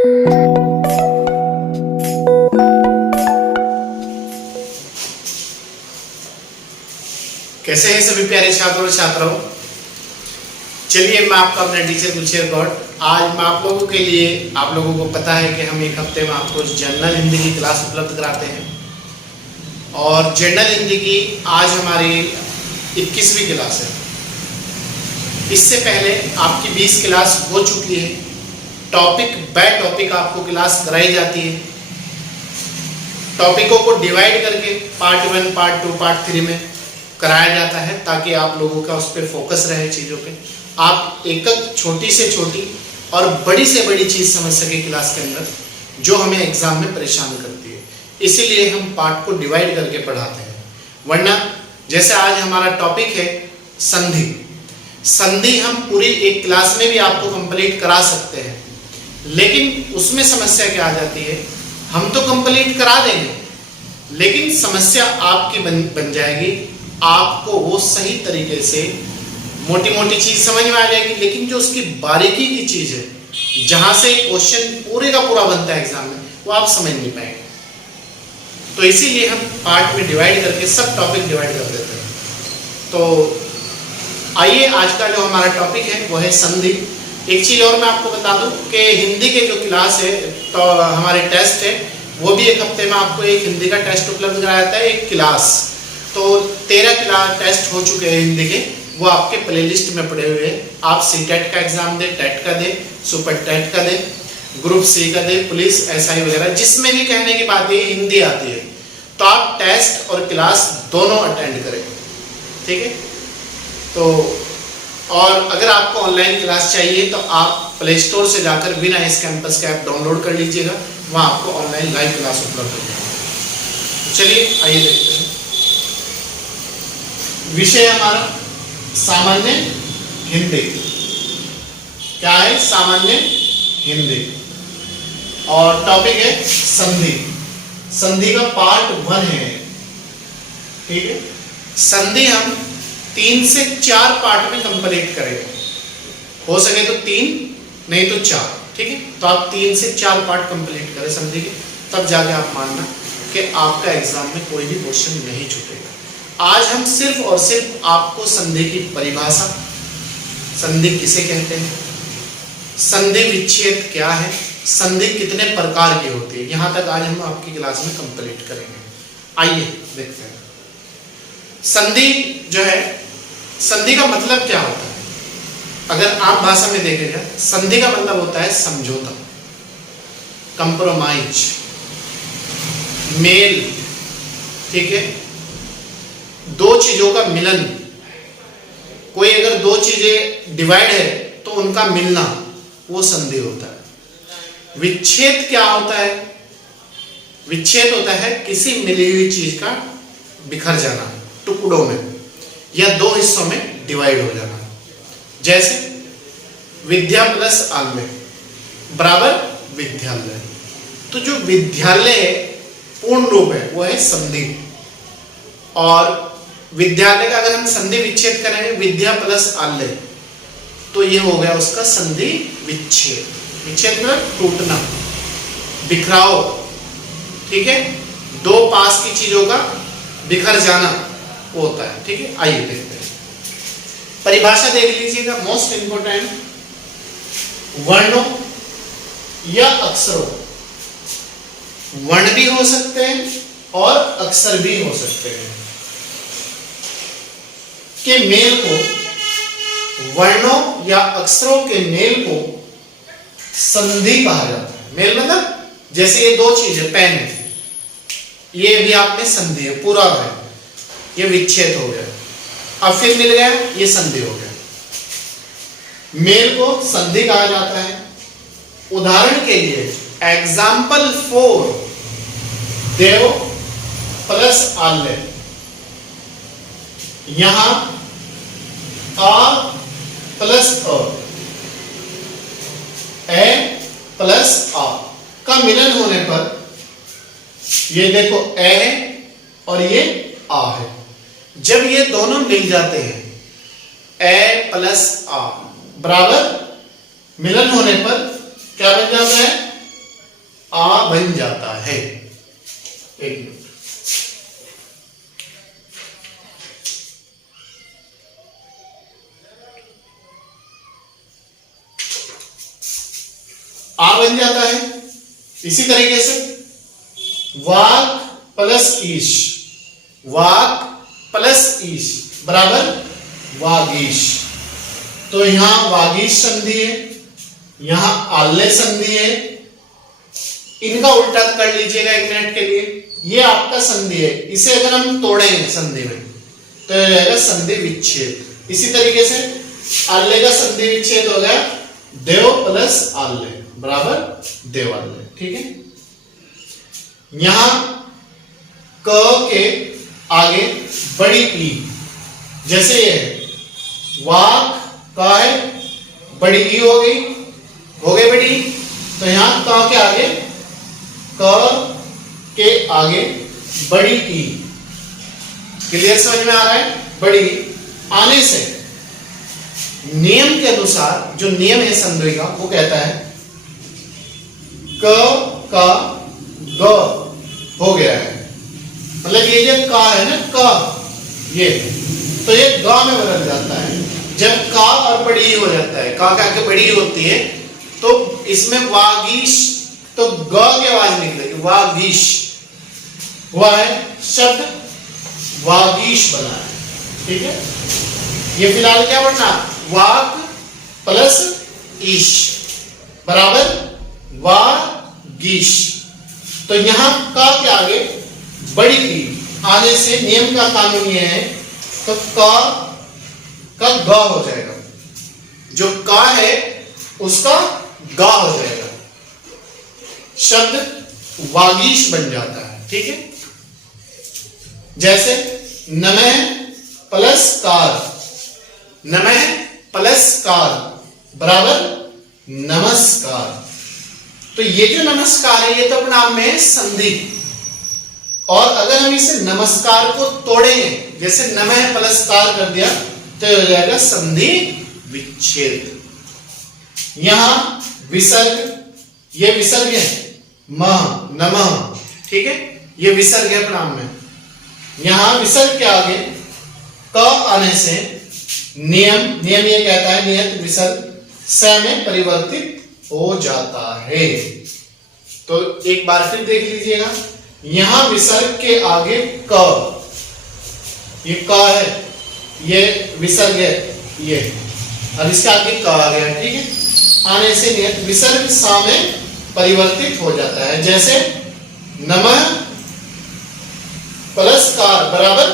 कैसे हैं सभी प्यारे छात्रों और छात्राओं। चलिए मैं आपका अपना टीचर गुलशेर गौड़ आज मैं आप लोगों के लिए, आप लोगों को पता है कि हम एक हफ्ते में आपको जनरल हिंदी की क्लास उपलब्ध कराते हैं और जनरल हिंदी की आज हमारी 21वीं क्लास है। इससे पहले आपकी 20 क्लास हो चुकी है। टॉपिक बाय टॉपिक आपको क्लास कराई जाती है। टॉपिकों को डिवाइड करके पार्ट 1, पार्ट 2, पार्ट 3 में कराया जाता है ताकि आप लोगों का उस पर फोकस रहे, चीज़ों पे आप एक छोटी से छोटी और बड़ी से बड़ी चीज़ समझ सके क्लास के अंदर, जो हमें एग्जाम में परेशान करती है। इसीलिए हम पार्ट को डिवाइड करके पढ़ाते हैं। वरना जैसे आज हमारा टॉपिक है संधि। संधि हम पूरी एक क्लास में भी आपको कंप्लीट करा सकते हैं, लेकिन उसमें समस्या क्या आ जाती है, हम तो कंप्लीट करा देंगे लेकिन समस्या आपकी बन जाएगी। आपको वो सही तरीके से मोटी मोटी चीज समझ में आ जाएगी, लेकिन जो उसकी बारीकी की चीज है, जहां से क्वेश्चन पूरे का पूरा बनता है एग्जाम में, वो आप समझ नहीं पाएंगे। तो इसीलिए हम पार्ट में डिवाइड करके सब टॉपिक डिवाइड कर देते हैं। तो आइए आज का जो हमारा टॉपिक है वो है संधि। एक चीज और मैं आपको बता दूं कि हिंदी के जो क्लास है, तो हमारे टेस्ट है, वो भी एक हफ्ते में आपको एक हिंदी का टेस्ट उपलब्ध कराया जाता है, एक क्लास। तो 13 क्लास टेस्ट हो चुके हैं हिंदी के, वो आपके प्लेलिस्ट में पड़े हुए हैं। आप सीटेट का एग्जाम दे, टेट का दे, सुपर टेट का दे, ग्रुप सी का दे, पुलिस एसआई वगैरह, जिसमें भी कहने की बात है हिंदी आती है, तो आप टेस्ट और क्लास दोनों अटेंड करें, ठीक है। तो और अगर आपको ऑनलाइन क्लास चाहिए तो आप प्ले स्टोर से जाकर बिना इस कैंपस का ऐप डाउनलोड कर लीजिएगा, वहाँ आपको ऑनलाइन लाइव क्लास उपलब्ध हो जाएगी। चलिए आइए देखते हैं। विषय हमारा सामान्य हिंदी। क्या है? सामान्य हिंदी। और टॉपिक है संधि। संधि का पार्ट 1 है, ठीक है। संधि हम 3 से 4 पार्ट में कंप्लीट करेंगे, हो सके तो 3 नहीं तो 4, ठीक है। तो आप 3 से 4 पार्ट कंप्लीट करें संधि के, तब जाके आप मानना कि आपका एग्जाम में कोई भी क्वेश्चन नहीं छूटेगा। आज हम सिर्फ और सिर्फ आपको संधि की परिभाषा, संधि किसे कहते हैं, संधि विच्छेद क्या है, संधि कितने प्रकार की होती है, यहां तक आज हम आपकी क्लास में कंप्लीट करेंगे। आइए देखते हैं। संधि जो है, संधि का मतलब क्या होता है? अगर आप भाषा में देखेंगे, संधि का मतलब होता है समझौता, कंप्रोमाइज, मेल, ठीक है। दो चीजों का मिलन। कोई अगर दो चीजें डिवाइड है तो उनका मिलना, वो संधि होता है। विच्छेद क्या होता है? विच्छेद होता है किसी मिली हुई चीज का बिखर जाना, टुकड़ों में या 2 हिस्सों में डिवाइड हो जाना। जैसे विद्या प्लस आलय बराबर विद्यालय। तो जो विद्यालय पूर्ण रूप है वो है संधि। और विद्यालय का अगर हम संधि विच्छेद करेंगे, विद्या प्लस आलय, तो ये हो गया उसका संधि विच्छेद। विच्छेद मतलब टूटना, बिखराव, ठीक है। 2 पास की चीजों का बिखर जाना वो होता है, ठीक है। आइए देखते हैं। परिभाषा देख लीजिएगा, मोस्ट इंपोर्टेंट। वर्णों या अक्षरों, वर्ण भी हो सकते हैं और अक्षर भी हो सकते हैं, के मेल को, वर्णों या अक्षरों के मेल को संधि कहा जाता है। मेल मतलब जैसे ये 2 चीजें, पेन है, ये भी आप में संधि है, पूरा है, ये विच्छेद हो गया, अब फिर मिल गया, ये संधि हो गया। मेल को संधि कहा जाता है। उदाहरण के लिए एग्जाम्पल 4, देव प्लस आलय। यहां आ प्लस ए प्लस आ का मिलन होने पर, ये देखो ए है और ये आ है, जब ये दोनों मिल जाते हैं, ए प्लस आ बराबर, मिलन होने पर क्या बन जाता है? बन जाता है। एक मिनट, आ बन जाता है। इसी तरीके से वाग प्लस ईश, वाग प्लस ईश बराबर वागीश। तो यहां वागीश संधि है, यहां आल्य संधि है। इनका उल्टा कर लीजिएगा एक मिनट के लिए। ये आपका संधि है, इसे अगर हम तोड़ेंगे संधि में तो हो जाएगा संधि विच्छेद। इसी तरीके से आल्य का संधि विच्छेद हो गया देव प्लस आल्य बराबर देवाल्य। ठीक है, यहां क के आगे बड़ी ई, जैसे ये वाक का है, बड़ी ई हो गई बड़ी ई। तो यहां क के आगे, क के आगे बड़ी ई। क्लियर समझ में आ रहा है? बड़ी ई आने से नियम के अनुसार, जो नियम है संधि का, वो कहता है क का ग हो गया है। मतलब ये जो का है ना, क ये, तो ये ग में बदल जाता है जब का और बड़ी ई हो जाता है। का के आगे बड़ी ई होती है तो इसमें वागीश, तो ग की आवाज निकलेगी, वागीश हुआ है, शब्द वागीश बना है। ठीक है, ये फिलहाल क्या बनना, वाक प्लस ईश बराबर वागीश। तो यहां का के आगे बड़ी ई आने से नियम का कानून ये है, तो का ग हो जाएगा, जो का है उसका गा हो जाएगा, शब्द वागीश बन जाता है। ठीक है, जैसे नमः प्लस कार, नमः प्लस कार बराबर नमस्कार। तो ये जो नमस्कार है ये तो अपने आप में है संधि, और अगर हम इसे नमस्कार को तोड़ेंगे, जैसे नमः प्लस कार कर दिया तो हो जाएगा संधि विच्छेद। यहां विसर्ग, ये विसर्ग है मह, नमः। ठीक है, ये विसर्ग है प्रणाम में। यहां विसर्ग के आगे क आने से नियम, नियम ये कहता है नियत विसर्ग स में परिवर्तित हो जाता है। तो एक बार फिर देख लीजिएगा, यहां विसर्ग के आगे क, ये क है, ये विसर्ग है ये, और इसके आगे क आ गया। ठीक है, आने से नियत विसर्ग सा में परिवर्तित हो जाता है। जैसे नमः प्लस कार बराबर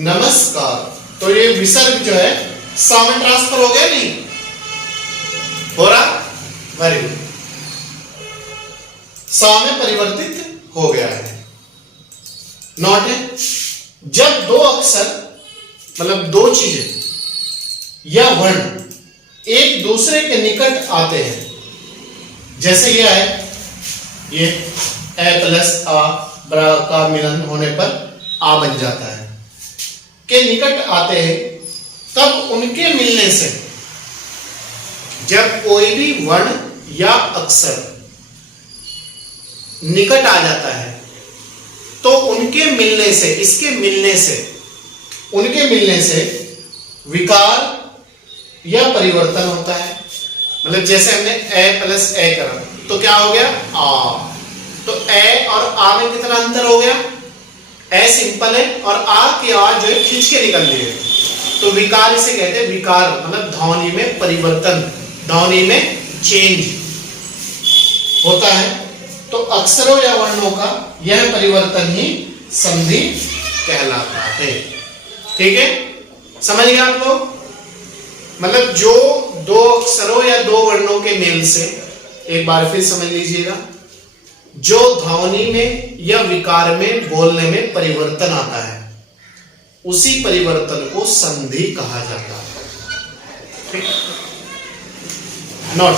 नमस्कार, तो ये विसर्ग जो है सा में ट्रांसफर हो गया, नहीं हो रहा, वेरी गुड, सा में परिवर्तित हो गया है। नोट है, जब दो अक्षर मतलब दो चीजें या वर्ण एक दूसरे के निकट आते हैं, जैसे ये है, ये ए प्लस आ का मिलन होने पर आ बन जाता है, के निकट आते हैं, तब उनके मिलने से जब कोई भी वर्ण या अक्षर निकट आ जाता है तो उनके मिलने से, इसके मिलने से, उनके मिलने से विकार या परिवर्तन होता है। मतलब जैसे हमने ए प्लस ए करा तो क्या हो गया, आ। तो ए और आ में कितना अंतर हो गया, ए सिंपल है और आ की आवाज जो है खींच के निकल रही है, तो विकार इसे कहते हैं। विकार मतलब ध्वनि में परिवर्तन, ध्वनि में चेंज होता है। तो अक्षरों या वर्णों का यह परिवर्तन ही संधि कहलाता है। ठीक है, समझ गए आप लोग? मतलब जो दो अक्षरों या दो वर्णों के मेल से, एक बार फिर समझ लीजिएगा, जो ध्वनि में या विकार में, बोलने में परिवर्तन आता है, उसी परिवर्तन को संधि कहा जाता है। ठीक, नोट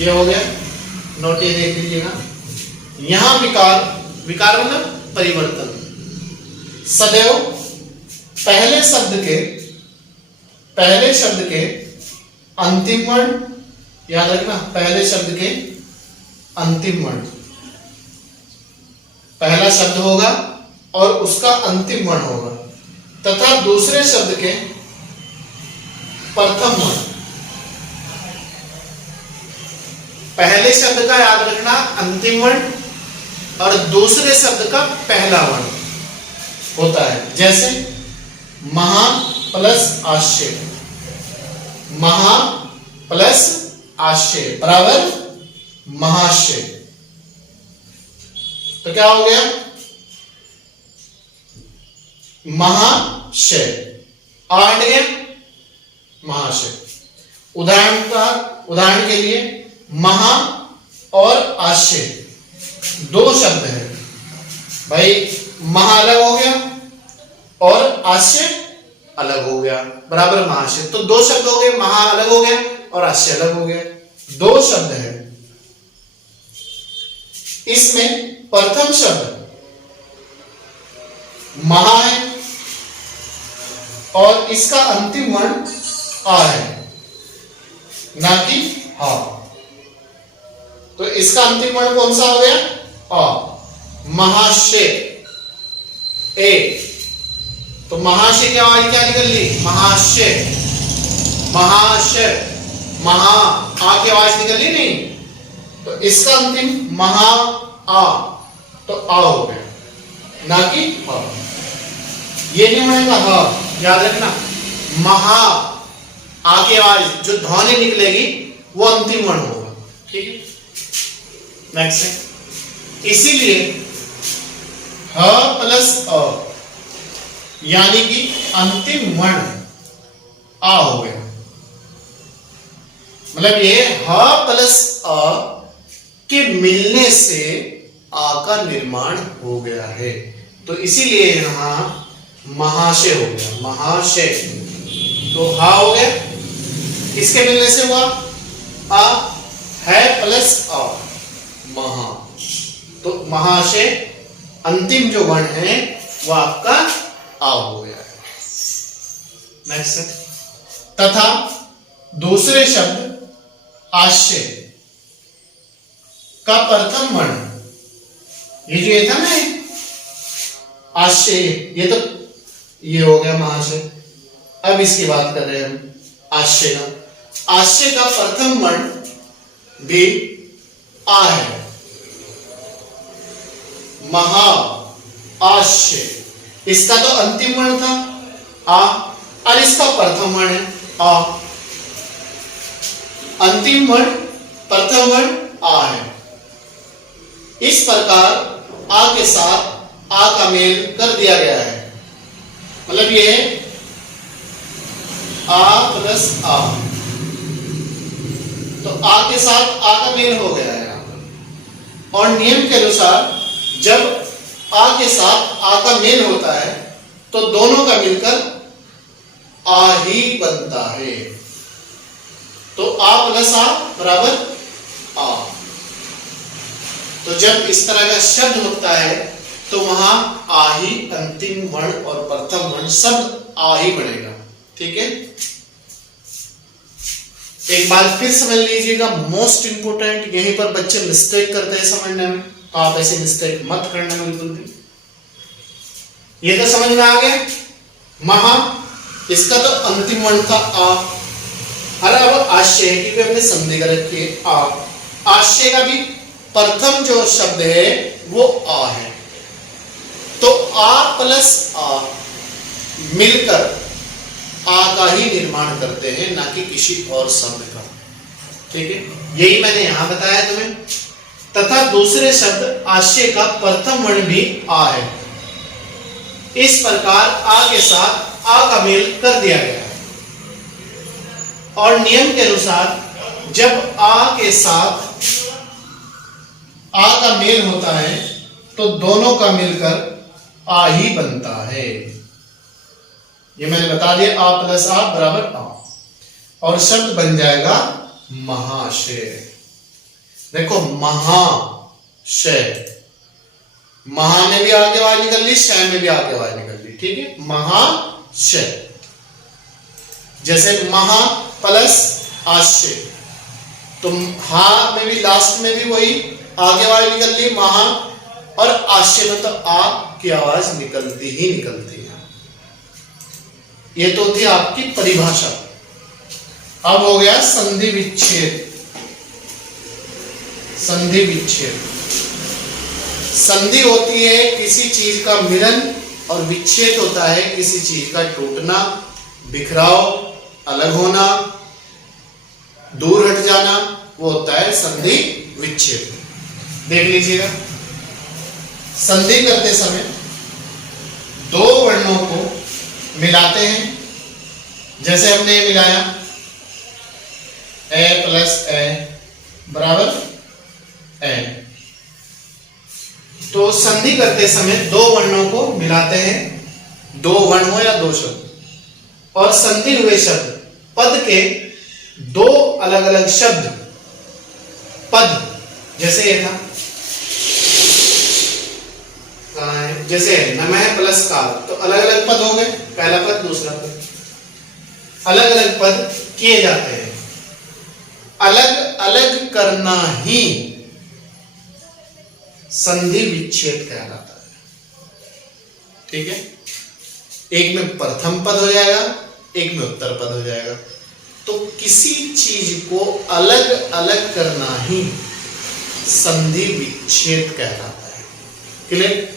ये हो गया, नोट ये देख लीजिएगा। यहां विकार, विकार मतलब परिवर्तन, सदैव पहले शब्द के अंतिम वर्ण, याद रखना, पहले शब्द के अंतिम वर्ण पहला शब्द होगा और उसका अंतिम वर्ण होगा, तथा दूसरे शब्द के प्रथम वर्ण। पहले शब्द का याद रखना अंतिम वर्ण और दूसरे शब्द का पहला वर्ण होता है। जैसे महा प्लस आश्चर्य, महा प्लस आश्चर्य बराबर महाशय। तो क्या हो गया? महाशय। हट गया महाशय। उदाहरण के लिए महा और आश्चर्य दो शब्द हैं भाई। महा अलग हो गया और आश्चर्य अलग हो गया, बराबर महाशय। तो दो शब्द हो गए, महा अलग हो गया और आश्चर्य अलग हो गया, दो शब्द हैं। इसमें प्रथम शब्द महा है और इसका अंतिम वर्ण आ है, ना कि हा। तो इसका अंतिम वर्ण कौन सा हो गया? आ। महाशय ए। तो महाशय की आवाज क्या निकल ली? महाशय। महाशय महा आ की आवाज निकल ली नहीं, तो इसका अंतिम महा आ, तो आ हो गया, ना कि हा। ये नहीं होगा हा, याद रखना। महा आ की आवाज जो ध्वनि निकलेगी वो अंतिम वर्ण होगा, ठीक है। नेक्स्ट है, इसीलिए ह प्लस अ यानी कि अंतिम वर्ण आ हो गया। मतलब ये ह प्लस अ के मिलने से आ का निर्माण हो गया है, तो इसीलिए यहां महाशय हो गया, महाशय। तो हा हो गया, किसके मिलने से हुआ? आ है प्लस आ, महा। तो महाशय अंतिम जो वर्ण है वो आपका आ हो गया है। नेक्स्ट, तथा दूसरे शब्द आश्चर्य का प्रथम वर्ण, ये जो ये था ना आश्चर्य, ये तो ये हो गया महाशय। अब इसकी बात कर रहे हैं हम आश्चर्य का। आश्चर्य का प्रथम वर्ण भी आ है, महा आश्चर्य। इसका तो अंतिम वर्ण था आ और इसका प्रथम वर्ण है आ। अंतिम वर्ण प्रथम वर्ण आ है। इस प्रकार आ के साथ आ का मेल कर दिया गया है। मतलब ये आ प्लस आ, तो आ के साथ आ का मेल हो गया है यहां पर। और नियम के अनुसार जब आ के साथ आ का मेल होता है तो दोनों का मिलकर आ ही बनता है। तो आ प्लस आ बराबर आ। तो जब इस तरह का शब्द होता है तो वहां आ ही अंतिम वर्ण और प्रथम वर्ण सब आ ही बनेगा, ठीक है। एक बार फिर समझ लीजिएगा, मोस्ट इंपोर्टेंट, यहीं पर बच्चे मिस्टेक करते हैं समझने में, तो आप ऐसे मिस्टेक मत करना बिल्कुल भी। ये तो समझ में आ गया, महा इसका तो अंतिम वर्ण था आ। अरे अब आश्चर्य की भी हमने संधि कर रखी है आ। आश्चर्य का भी प्रथम जो शब्द है वो आ है, तो आ प्लस आ मिलकर आ का ही निर्माण करते हैं, ना कि किसी और शब्द का, ठीक है। यही मैंने यहां बताया तुम्हें। तथा दूसरे शब्द आश्चर्य का प्रथम वर्ण भी आ है। इस प्रकार आ के साथ आ का मेल कर दिया गया है। और नियम के अनुसार जब आ के साथ आ का मेल होता है तो दोनों का मिलकर आ ही बनता है। ये मैंने बता दिया, आ प्लस आ बराबर आ, और शब्द बन जाएगा महाशय। देखो महाशय, महा में भी आगे आवाज निकल ली, शय में भी आगे आवाज निकल ली, ठीक है। महाशय। जैसे महा प्लस आश्चर्य, तो हा में भी लास्ट में भी वही आगे आवाज निकल ली, महा और आश्चर्य में तो आ की आवाज निकलती ही निकलती है। ये तो थी आपकी परिभाषा। अब हो गया संधि विच्छेद। संधि विच्छेद, संधि होती है किसी चीज का मिलन और विच्छेद होता है किसी चीज का टूटना, बिखराव, अलग होना, दूर हट जाना, वो होता है संधि विच्छेद। देख लीजिएगा, संधि करते समय दो वर्णों को मिलाते हैं, जैसे हमने मिलाया ए प्लस ए बराबर ए। तो संधि करते समय दो वर्णों को मिलाते हैं, दो वर्ण हो या दो शब्द, और संधि हुए शब्द पद के दो अलग अलग शब्द पद, जैसे ये था, कहाँ है, जैसे नमः प्लस काल, तो अलग अलग पद हो गए, पहला पद दूसरा पद, अलग अलग पद किए जाते हैं। अलग अलग करना ही संधि विच्छेद कहलाता है। ठीक है, एक में प्रथम पद हो जाएगा, एक में उत्तर पद हो जाएगा। तो किसी चीज को अलग अलग करना ही संधि विच्छेद कहलाता है। क्लियर?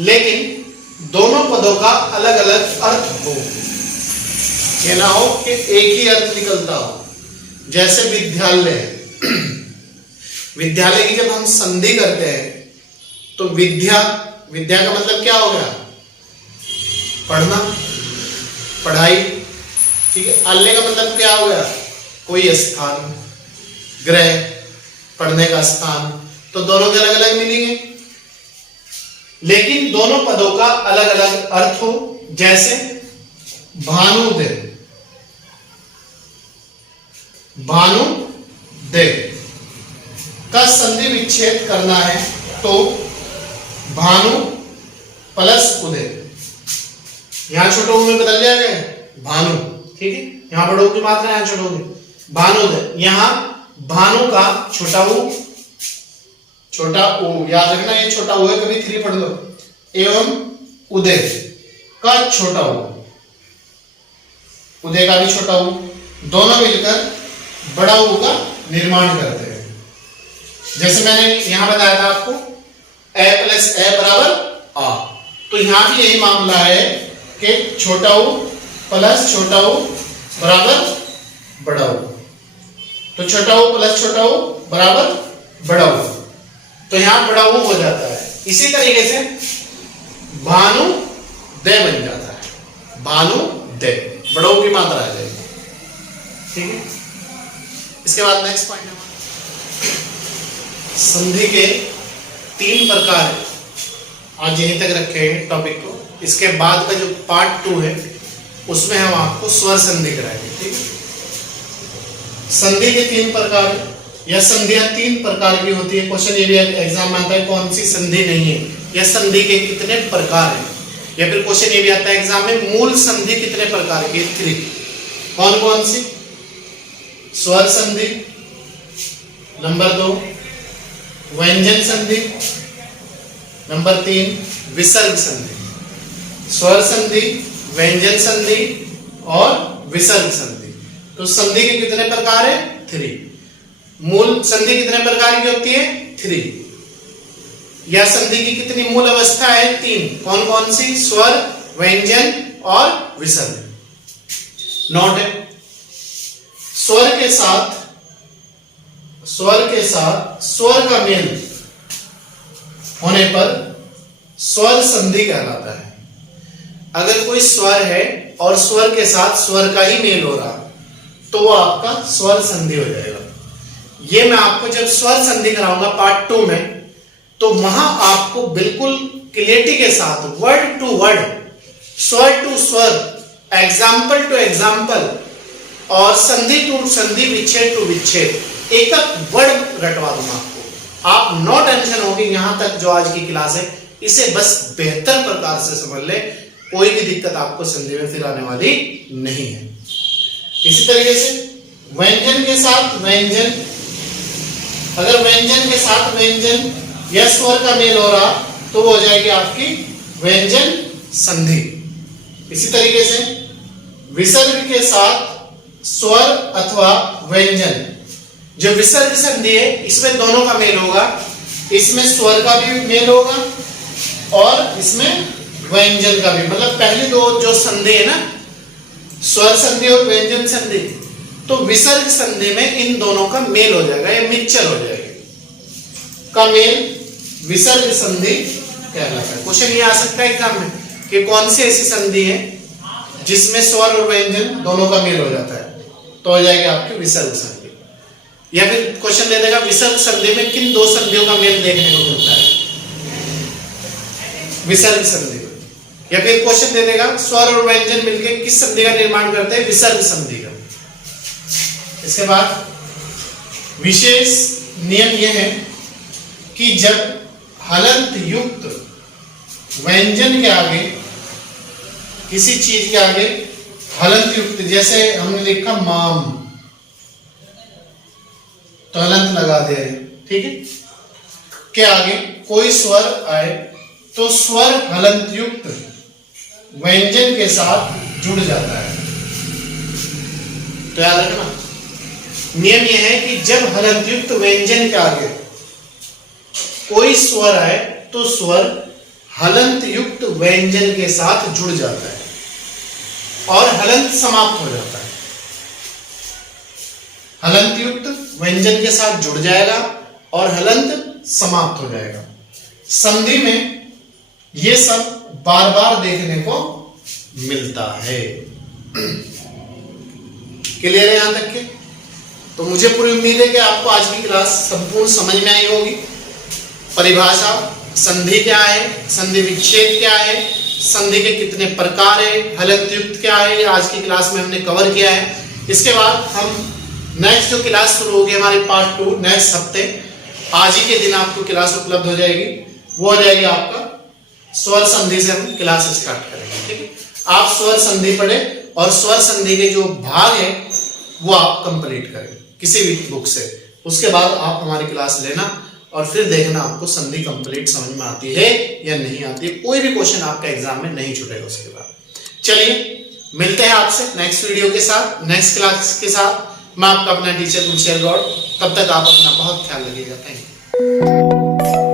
लेकिन दोनों पदों का अलग अलग अर्थ हो, ये ना हो कि एक ही अर्थ निकलता हो। जैसे विद्यालय, विद्यालय की जब हम संधि करते हैं तो विद्या, विद्या का मतलब क्या हो गया? पढ़ना, पढ़ाई। ठीक है, आलय का मतलब क्या हो गया? कोई स्थान, ग्रह, पढ़ने का स्थान। तो दोनों के अलग अलग मीनिंग है, लेकिन दोनों पदों का अलग अलग अर्थ हो। जैसे भानुदय, भानुदय का संधि विच्छेद करना है तो भानु प्लस उदय, यहां छोटा ऊ में बदल जाएगा भानु। ठीक है, यहां बड़ों की मात्रा, यहां छोटा ऊ, भानुदय। यहां भानु का छोटा ऊ, छोटा ऊ याद रखना, ये छोटा ऊ है, कभी 3 पढ़ लो, एवं उदय का छोटा ऊ, उदय का भी छोटा ऊ, दोनों मिलकर बड़ा ऊ का निर्माण करते हैं। जैसे मैंने यहां बताया था आपको, ए प्लस ए बराबर आ, तो यहां भी यही मामला है कि छोटा ऊ प्लस छोटा ऊ बराबर बड़ा ऊ। तो छोटा ऊ प्लस छोटा ऊ बराबर बड़ा ऊ, तो यहां बड़ा ऊ हो जाता है। इसी तरीके से भानु दे बन जाता है, भानु दे, बड़ा ऊ की मात्रा आ जाएगी। ठीक है, इसके बाद नेक्स्ट पॉइंट है संधि के 3 प्रकार है। आज यहीं तक रखे हैं टॉपिक को। इसके बाद का जो पार्ट 2 है उसमें हम आपको स्वर संधि कराएंगे। ठीक है, संधि के 3 प्रकार है, या संधियां 3 प्रकार की होती है। क्वेश्चन ये भी एग्जाम में आता है कौन सी संधि नहीं है, या संधि के कितने प्रकार हैं। या फिर क्वेश्चन ये भी आता है एग्जाम में, मूल संधि कितने प्रकार की? 3। कौन कौन सी? स्वर संधि, नंबर 2 व्यंजन संधि, नंबर 3 विसर्ग संधि। स्वर संधि, व्यंजन संधि और विसर्ग संधि। तो संधि के कितने प्रकार है? 3। मूल संधि कितने प्रकार की होती है? 3। या संधि की कितनी मूल अवस्था है? 3। कौन कौन सी? स्वर, व्यंजन और विसर्ग। नोट है, स्वर के साथ स्वर का मेल होने पर स्वर संधि कहलाता है। अगर कोई स्वर है और स्वर के साथ स्वर का ही मेल हो रहा तो वो आपका स्वर संधि हो जाएगा। ये मैं आपको जब स्वर संधि कराऊंगा पार्ट 2 में, तो वहां आपको बिल्कुल क्लियरिटी के साथ वर्ड टू वर्ड, स्वर टू स्वर, एग्जाम्पल टू एग्जाम्पल और संधि टू संधि, विच्छेद टू विच्छेद, एक एक वर्ड रटवा दूंगा आपको। आप नो टेंशन होगी। यहां तक जो आज की क्लास है इसे बस बेहतर प्रकार से समझ ले, कोई भी दिक्कत आपको संधि में फिर आने वाली नहीं है। इसी तरीके से व्यंजन के साथ व्यंजन, अगर व्यंजन के साथ व्यंजन या स्वर का मेल हो रहा तो वो हो जाएगी आपकी व्यंजन संधि। इसी तरीके से विसर्ग के साथ स्वर अथवा व्यंजन, जो विसर्ग संधि है इसमें दोनों का मेल होगा, इसमें स्वर का भी मेल होगा और इसमें व्यंजन का भी, मतलब पहली दो जो संधि है ना, स्वर संधि और व्यंजन संधि, तो विसर्ग संधि में इन दोनों का मेल हो जाएगा या मिक्सचर हो जाएगा, का मेल विसर्ग संधि कहलाता है। क्वेश्चन ये आ सकता है एग्जाम में कि कौन सी ऐसी संधि है जिसमें स्वर और व्यंजन दोनों का मेल हो जाता है, तो हो जाएगी आपकी विसर्ग संधि। या फिर क्वेश्चन दे देगा विसर्ग संधि में किन दो संधियों का मेल देखने को मिलता है, विसर्ग संधि। या फिर क्वेश्चन दे देगा स्वर और व्यंजन मिलकर किस संधि का निर्माण करते हैं, विसर्ग संधि का। इसके बाद विशेष नियम यह है कि जब हलंत युक्त व्यंजन के आगे, किसी चीज के आगे हलंत युक्त, जैसे हमने लिखा माम तो हलंत लगा दे रहे, ठीक है, के आगे कोई स्वर आए तो स्वर हलंत युक्त व्यंजन के साथ जुड़ जाता है। तो याद रखना नियम यह है कि जब हलंत युक्त व्यंजन के आगे कोई स्वर आए तो स्वर हलंत युक्त व्यंजन के साथ जुड़ जाता है और हलंत समाप्त हो जाता है। हलंत युक्त व्यंजन के साथ जुड़ जाएगा और हलंत समाप्त हो जाएगा। संधि में ये सब बार बार देखने को मिलता है। क्लियर है यहां तक के? तो मुझे पूरी उम्मीद है कि आपको आज की क्लास संपूर्ण समझ में आई होगी। परिभाषा, संधि क्या है, संधि विच्छेद क्या है, संधि के कितने प्रकार है, हलंत युक्त क्या है, आज की क्लास में हमने कवर किया है। इसके बाद हम नेक्स्ट जो क्लास शुरू होगी हमारी पार्ट 2 नेक्स्ट हफ्ते, आज ही के दिन आपको क्लास उपलब्ध हो जाएगी, वो हो जाएगी आपका स्वर संधि से हम क्लास स्टार्ट करेंगे। ठीक है, आप स्वर संधि पढ़े और स्वर संधि के जो भाग है वो आप कंप्लीट करें किसी भी बुक से। उसके बाद आप हमारी क्लास लेना और फिर देखना आपको संधि कंप्लीट समझ में आती है या नहीं आती है। कोई भी क्वेश्चन आपका एग्जाम में नहीं छूटेगा उसके बाद। चलिए मिलते हैं आपसे नेक्स्ट वीडियो के साथ, नेक्स्ट क्लास के साथ। मैं आपका अपना टीचर गुलशेर गौड़। तब तक आप अपना बहुत ख्याल रखिएगा। Thank you.